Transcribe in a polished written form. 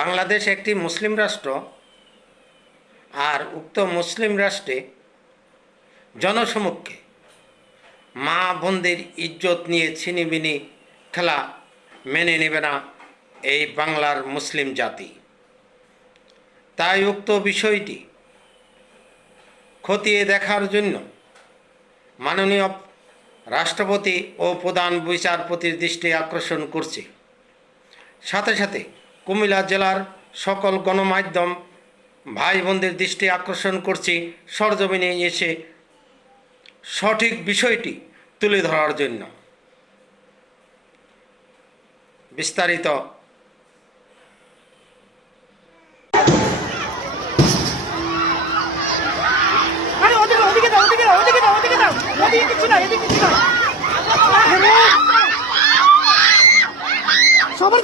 বাংলাদেশ একটি মুসলিম রাষ্ট্র, আর উক্ত মুসলিম রাষ্ট্রে জনসমক্ষে মা বোনদের ইজ্জত নিয়ে ছিনিমিনি খেলা মেনে নেবে না এই বাংলার মুসলিম জাতি। তাই উক্ত বিষয়টি খতিয়ে দেখার জন্য মাননীয় রাষ্ট্রপতি ও প্রধান বিচারপতির দৃষ্টি আকর্ষণ করছে। সাথে সাথে কুমিল্লা জেলার সকল গণমাধ্যম ভাই বোনদের দৃষ্টি আকর্ষণ করছি সরজমিনে এসে সঠিক বিষয়টি তুলে ধরার জন্য। বিস্তারিত সবার